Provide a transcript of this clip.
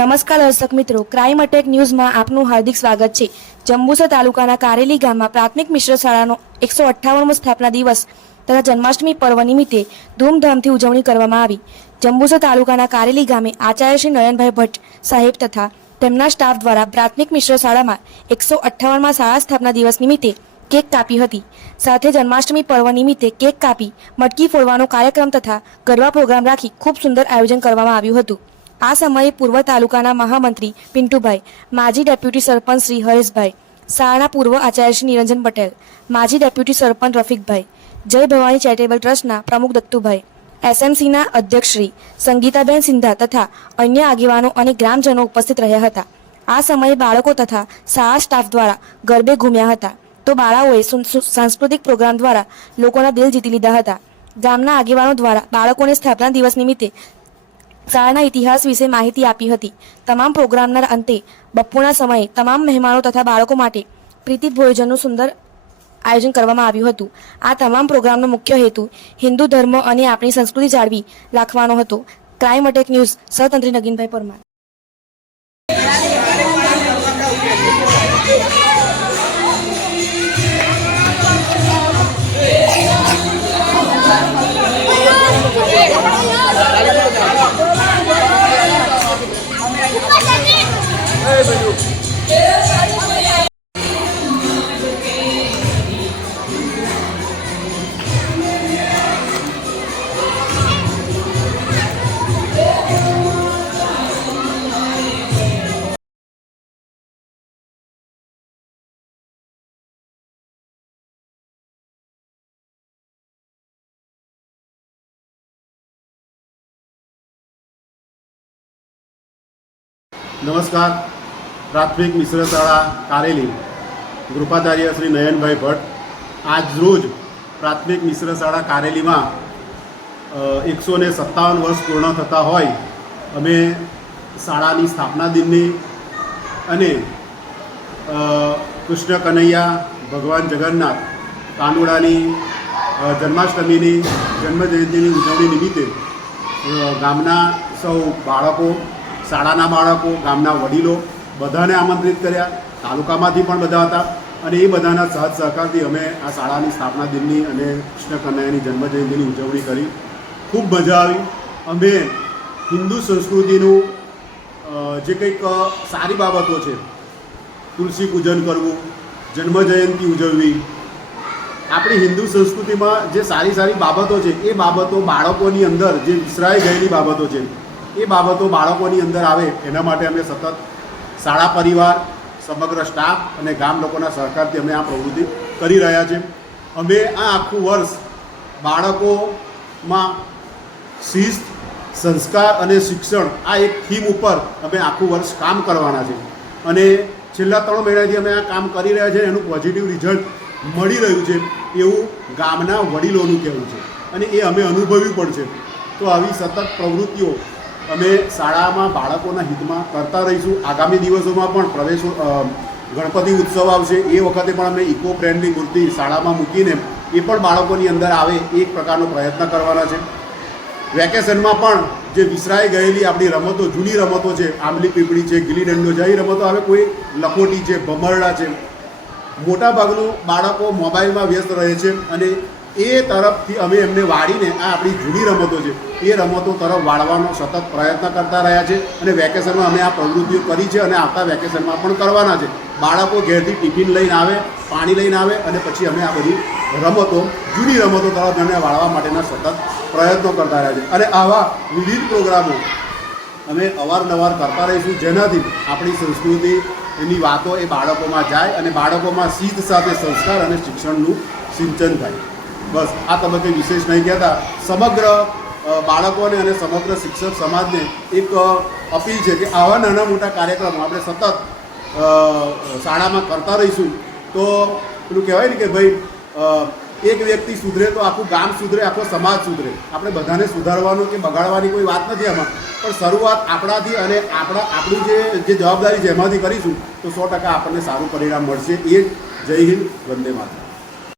નમસ્કાર દર્શક મિત્રો, ક્રાઇમ અટેક ન્યૂઝમાં આપનું હાર્દિક સ્વાગત છે। જંબુસર તાલુકાના કારેલી ગામમાં પ્રાથમિક મિશ્ર શાળાનો 158મો સ્થાપના દિવસ તથા જન્માષ્ટમી પર્વ નિમિત્તે ધૂમધામથી ઉજવણી કરવામાં આવી। જંબુસર તાલુકાના કારેલી ગામે આચાર્ય શ્રી નયનભાઈ ભટ્ટ સાહેબ તથા તેમના સ્ટાફ દ્વારા પ્રાથમિક મિશ્ર શાળામાં 158મા શાળા સ્થાપના દિવસ નિમિત્તે કેક કાપી હતી। સાથે જન્માષ્ટમી પર્વ નિમિત્તે કેક કાપી મટકી ફોડવાનો કાર્યક્રમ તથા ગરબા પ્રોગ્રામ રાખી ખૂબ સુંદર આયોજન કરવામાં આવ્યું હતું। આ સમયે પૂર્વ તાલુકાના મહામંત્રી પિન્ટુભાઈ, માજી ડેપ્યુટી સરપંચ શ્રી હરેશભાઈ, શાળાના પૂર્વ આચાર્ય શ્રી નિરંજન પટેલ, માજી ડેપ્યુટી સરપંચ રફીકભાઈ, જય ભવાની ચેરિટેબલ ટ્રસ્ટના પ્રમુખ દત્તુભાઈ, એસએમસીના અધ્યક્ષ શ્રી સંગીતાબેન સિંધા તથા અન્ય આગેવાનો અને ગ્રામજનો ઉપસ્થિત રહ્યા હતા। આ સમયે બાળકો તથા શાળા સ્ટાફ દ્વારા ગરબે ઘૂમ્યા હતા તો બાળાઓએ સાંસ્કૃતિક પ્રોગ્રામ દ્વારા લોકોના દિલ જીતી લીધા હતા। ગામના આગેવાનો દ્વારા બાળકોને સ્થાપના દિવસ નિમિત્તે શાળાના ઇતિહાસ વિશે માહિતી આપી હતી। તમામ પ્રોગ્રામના અંતે બપોરના સમયે તમામ મહેમાનો તથા બાળકો માટે પ્રીતિ ભોજનનું સુંદર આયોજન કરવામાં આવ્યું હતું। આ તમામ પ્રોગ્રામનો મુખ્ય હેતુ હિન્દુ ધર્મ અને આપણી સંસ્કૃતિ જાળવી રાખવાનો હતો। ક્રાઇમ અટેક ન્યૂઝ સહતંત્રી નગીનભાઈ પરમાર। નમસ્કાર। પ્રાથમિક મિશ્ર શાળા કારેલી ગૃપાચાર્ય શ્રી નયનભાઈ ભટ્ટ આજ રોજ પ્રાથમિક મિશ્ર શાળા કારેલીમાં 157 વર્ષ પૂર્ણ થતા હોય અમે શાળાની સ્થાપના દિનની અને કૃષ્ણ કનૈયા ભગવાન જગન્નાથ કાનુડાની જન્માષ્ટમીની જન્મજયંતિની ઉજવણી નિમિત્તે ગામના સૌ બાળકો, શાળાના બાળકો, ગામના વડીલો બધાને આમંત્રિત કર્યા। તાલુકામાંથી પણ બધા હતા અને એ બધાના સાથ સહકારથી અમે આ શાળાની સ્થાપના દિનની અને કૃષ્ણ કનૈયાની જન્મજયંતિની ઉજવણી કરી। ખૂબ મજા આવી। અમે હિન્દુ સંસ્કૃતિનું જે કંઈક સારી બાબતો છે, તુલસી પૂજન કરવું, જન્મજયંતિ ઉજવવી, આપણી હિન્દુ સંસ્કૃતિમાં જે સારી સારી બાબતો છે એ બાબતો બાળકોની અંદર જે વિસરાઈ ગયેલી બાબતો છે એ બાબતો બાળકોની અંદર આવે એના માટે અમે સતત શાળા પરિવાર, સમગ્ર સ્ટાફ અને ગામ લોકોના સહકારથી અમે આ પ્રવૃત્તિ કરી રહ્યા છીએ। અમે આ આખું વર્ષ બાળકોમાં શિસ્ત, સંસ્કાર અને શિક્ષણ આ એક થીમ ઉપર અમે આખું વર્ષ કામ કરવાના છે અને છેલ્લા 3 મહિનાથી અમે આ કામ કરી રહ્યા છીએ। એનું પોઝિટિવ રિઝલ્ટ મળી રહ્યું છે એવું ગામના વડીલોનું કહેવું છે અને એ અમે અનુભવ્યું પણ છે। તો આવી સતત પ્રવૃત્તિઓ અમે શાળામાં બાળકોના હિતમાં કરતા રહીશું। આગામી દિવસોમાં પણ ગણપતિ ઉત્સવ આવશે, એ વખતે પણ અમે ઇકો ફ્રેન્ડલી મૂર્તિ શાળામાં મૂકીને એ પણ બાળકોની અંદર આવે એક પ્રકારનો પ્રયત્ન કરવાના છે। વેકેશનમાં પણ જે વિસરાઈ ગયેલી આપણી રમતો, જૂની રમતો છે, આંબલી પીપળી છે, ગીલી દંડો છે, એ રમતો હવે કોઈ લખોટી છે, ભમરડા છે, મોટાભાગનું બાળકો મોબાઈલમાં વ્યસ્ત રહે છે અને એ તરફથી અમે એમને વાળીને આ આપણી જૂની રમતો છે એ રમતો તરફ વાળવાનો સતત પ્રયત્ન કરતા રહ્યા છે અને વેકેશનમાં અમે આ પ્રવૃત્તિઓ કરી છે અને આવતા વેકેશનમાં પણ કરવાના છે। બાળકો ઘેરથી ટિફિન લઈને આવે, પાણી લઈને આવે અને પછી અમે આ બધી રમતો, જૂની રમતો તરફ એમને વાળવા માટેના સતત પ્રયત્નો કરતા રહ્યા છે અને આવા વિવિધ પ્રોગ્રામો અમે અવારનવાર કરતા રહીશું જેનાથી આપણી સંસ્કૃતિ એની વાતો એ બાળકોમાં જાય અને બાળકોમાં શિસ્ત સાથે સંસ્કાર અને શિક્ષણનું સિંચન થાય। બસ આ તબક્કે વિશેષ નહીં કહેતા સમગ્ર બાળકોને અને સમગ્ર શિક્ષક સમાજને એક અપીલ છે કે આવા નાના મોટા કાર્યક્રમો આપણે સતત શાળામાં કરતા રહીશું તો પેલું કહેવાય ને કે ભાઈ એક વ્યક્તિ સુધરે તો આખું ગામ સુધરે, આખો સમાજ સુધરે। આપણે બધાને સુધારવાનું કે બગાડવાની કોઈ વાત નથી આમાં, પણ શરૂઆત આપણાથી અને આપણી જે જવાબદારી છે એમાંથી કરીશું તો 100% આપણને સારું પરિણામ મળશે। એ જય હિન્દ, વંદે માતરમ।